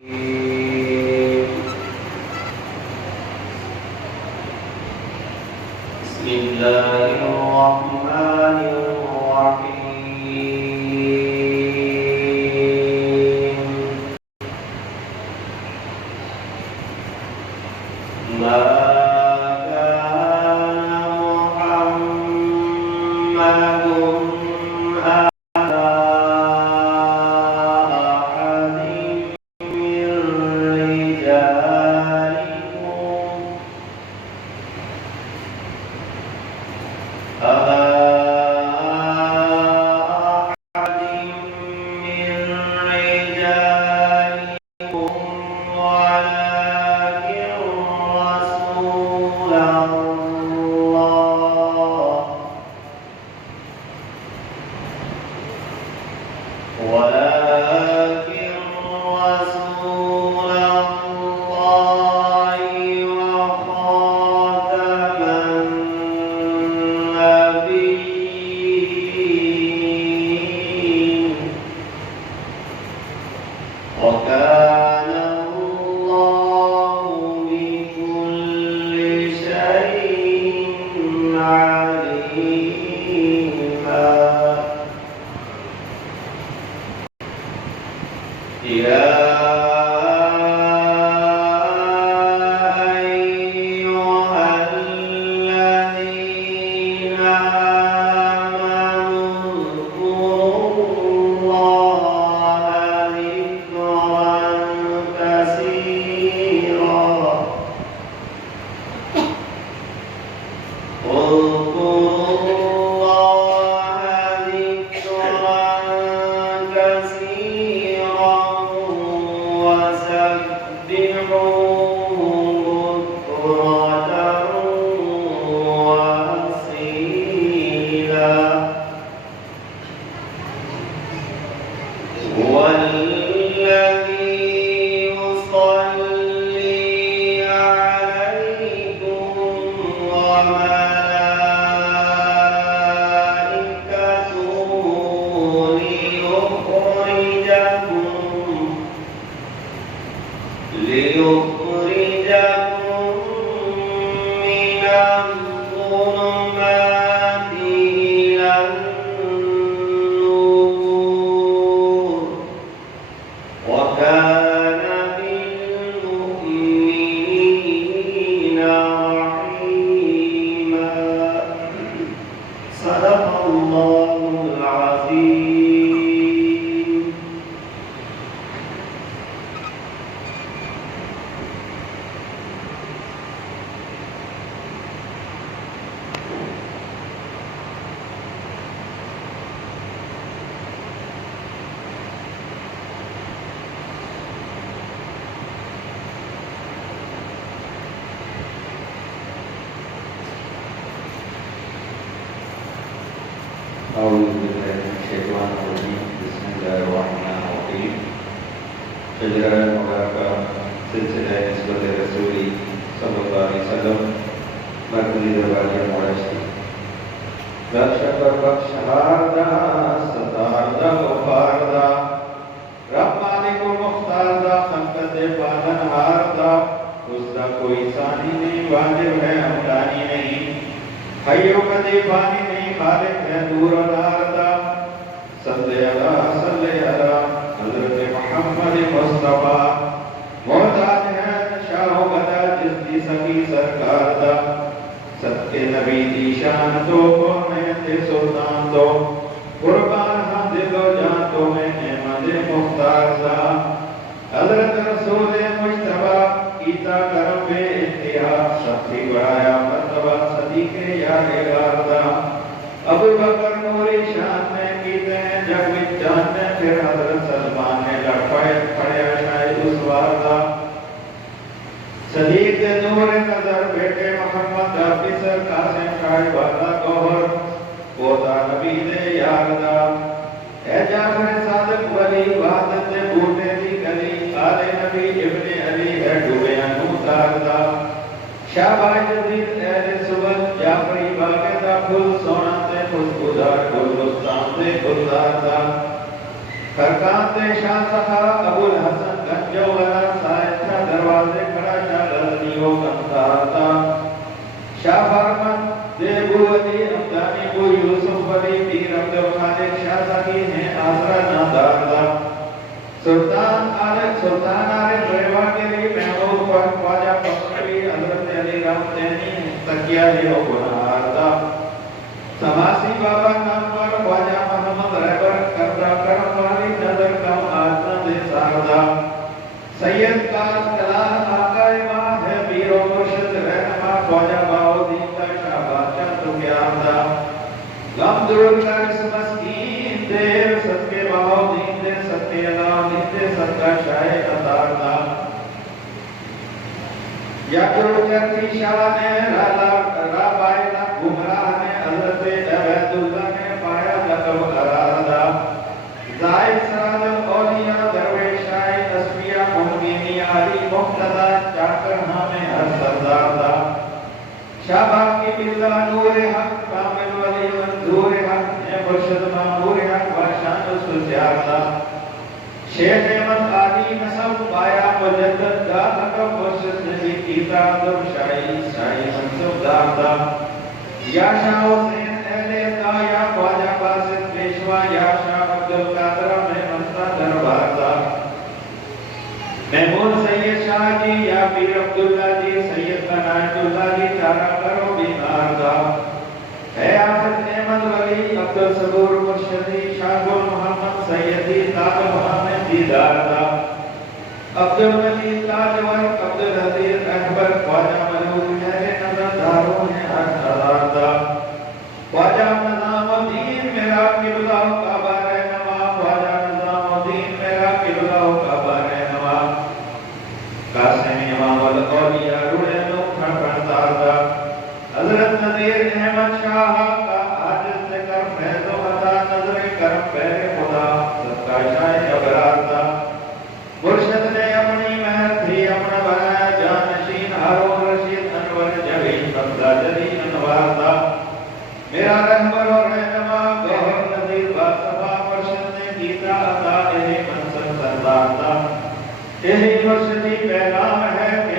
بسم الله الرحمن الرحيم ما كان محمد أبا أحد من رجالكم ولكن رسول الله وخاتم النبيين وكان الله بكل شيء عليما يا أيها الذين آمنوا اذكروا الله ذكرا كثيرا اذكروا الله ذكرا كثيرا وسبحوه بكرة وأصيلا هو الذي يصلي عليكم وملائكته ليخرجكم من الظلمات إلى النور وكان بالمؤمنين رحيما صدق الله العظيم. أعوذ بالله من الشيطان الرجيم بسم الله الرحمن الرحيم شجرة مباركة سلسلة نسبة رسول صلى الله عليه وسلم مرکزی درباری مورشتی بخش پر بخش ہاردہ ستاردہ غفاردہ رحمانی کو مختاردہ خلقت پالن ہاردہ اس کا کوئی ثانی نہیں واجب ہے امکانی نہیں حیو کدی پانی نہیں خالق ہے دور ناردا صلی اللہ حضرت محمد مصطفیٰ محتاج ہے شاہ و گدا جس دی سبھی سرکار دا صدقے نبی دی شان تو میں تے سلطان تو قربان ہاں دل و جان تو میں احمد مختار دا حضرت رسول مجتبہ کیتا کرم بے انتہا سختی بڑھایا مرتبہ صدیق یار گاردا ابو بکر نوری شان میں کیتے ہیں جگ وچ جان میں پھر حضرت سلمان نے لڑ پڑیا شاید اس واردا صدیق نور نظر بیٹے محمد حافظ قاسم شاہد والا گوہر پوتا نبی دے یار دا اے جعفر صادق ولی وحدت دے بوٹے دی گلی آل نبی ابن علی ہے ڈوبیاں نو تار دا شاہباز جدید اہل سبل جعفری باغے دا پھول سونا تے خوشبودار گلستان تے گلزار دا خرکان تے شاہ سخا ابو الحسن گنجو سلطان عارف ریوا کے لیے محمود خواجہ پختوی حضرت علی رحمتینی تکیہ ہے و گناہار دا سماسی بابا نام پر خواجہ محمد ریبر کردہ کرم والی نظر کم آجنا دے ساردہ سید کلال آقا امام ہے پیر و مرشد رہنما خواجہ باؤدین کا شاہباد چند کے آمدہ غم دور کر اس مسکین دے صدقے باؤدین دے صدقے علام دے صدقہ شاہ اتار دا یا جو چرتی شاہ نے را پائنا گمراہ نے حضرت عبید اللہ نے پایا لقب قرار دا زائد سراد الاولیاء درویش آئی تصویہ مہمینی علی مقتدہ چاکر ہمیں ہر سردار دا شاہ کی بلہ نور حق کامل ولی منظور حق اے مرشد معمور حق باشان سزیار دا شیخ احمد علی نصب پایا مجدد کا لقب مرشد نبی کیتا دم شاہی شاہی منصب دار دا یا شاہ حسین اہل دا یا خواجہ باسط پیشوا یا شاہ عبدالقادر میں منصہ دربار دا محمود سید شاہ جی یا پیر عبداللہ جی سید بنائت اللہ جی چارہ کرو بیمار دا اے آفت احمد ولی عبدالصبور مرشدی شاہ گل محمد سیدی تاج محمد دیدار دا عبدالمجید تاجور عبدالحدیر اکبر خواجہ ملوک میرے نظر داروں نے ہر دا خواجہ نظام الدین میرا قبلہ کعبہ رہنما خواجہ نظام الدین میرا قبلہ کعبہ رہنما قاسم امام الاولیاء روڑے نوکھا پڑتار دا حضرت نظیر احمد شاہ کا عاجز سے کر فیض و عطا نظر کرم پہلے خدا صدقہ شاہ ابرار دا مرشد نے اپنی مہر تھی اپنا بنایا جانشین ہارون رشید انور جبین قبضہ جلی انوار دا میرا رہبر اور رہنما گوھر نظیر باصفا مرشد نے کیتا عطا اہی منصب سردار دا اہی مرشدی پیغام ہے کہ